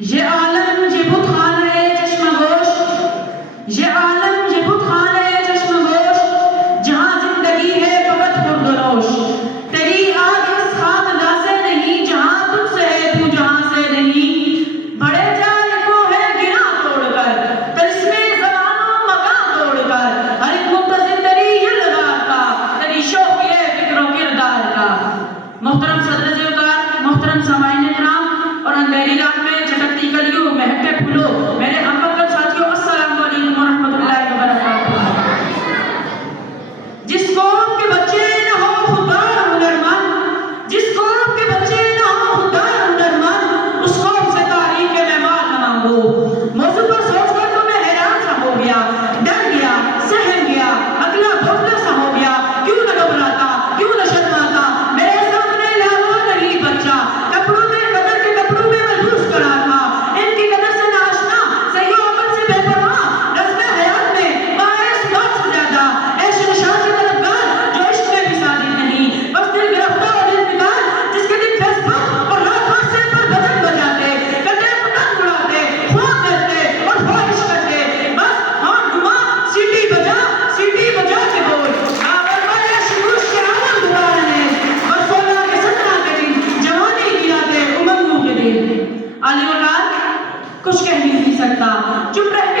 یہ عالم یہ بت خانہ ہے چشم گوش، یہ عالم یہ بت خانہ ہے چشم گوش، جہاں زندگی ہے فقط خورد و نوش. تیری آگ اس خاکداں سے نہیں جہاں تجھ سے ہے تو جہاں سے نہیں. بڑے جائے کو ہے گنا توڑ کر کرسم زمانوں مکان توڑ کر، ہر ایک منتظر تیری یہ لگار کا، تیری شوق یہ فکر و کردار کا. محترم صدر ذوالفقار، محترم سامعین کرام اور اندھیری رات میں چٹکتی کلیوں مہکتے پھولوں، میرے ہم وطن ساتھیوں، السلام علیکم ورحمۃ اللہ وبرکاتہ. جس قوم کے بچے نہ ہو خوددار ہنرمند، جس قوم کے بچے نہ ہو خوددار ہنرمند، اس قوم سے تاریخ کے مہمان نہ مانگو. موضوع پر سوچ کر تو میں حیران سا ہو گیا، ڈر گیا، سہم گیا، اگلا بھوکنا سا ہو گیا. کیوں نہ گھبراتا، کیوں نہ شرماتا، میرے سامنے لاوا نہیں بچہ، کپڑوں میں قدر کے کپڑوں میں ملبوس کرا تھا. ان کی قدر سے ناشنا، صحیح عمل سے بے پرواہ، رسم حیات میں باعث بات سے زیادہ، عیش نشان کے طلبگار جو عشق میں بھی صادق نہیں. بس دل گرفتار اور انتقال، جس کے دن فیس بک اور رات واٹس ایپ پر بجن بجاتے، کتے پتنگ اڑاتے، خواب دیکھتے اور خواہش کرتے. بس ہاں گما، سیٹی بجا کے بول. آورمایا شکوش کے عمل دھرا رہے، اور 16 کے 17 کے دن جوانی گراتے امنگوں کے دن. علی وقار کچھ کہہ نہیں سکتا، چپ رہنا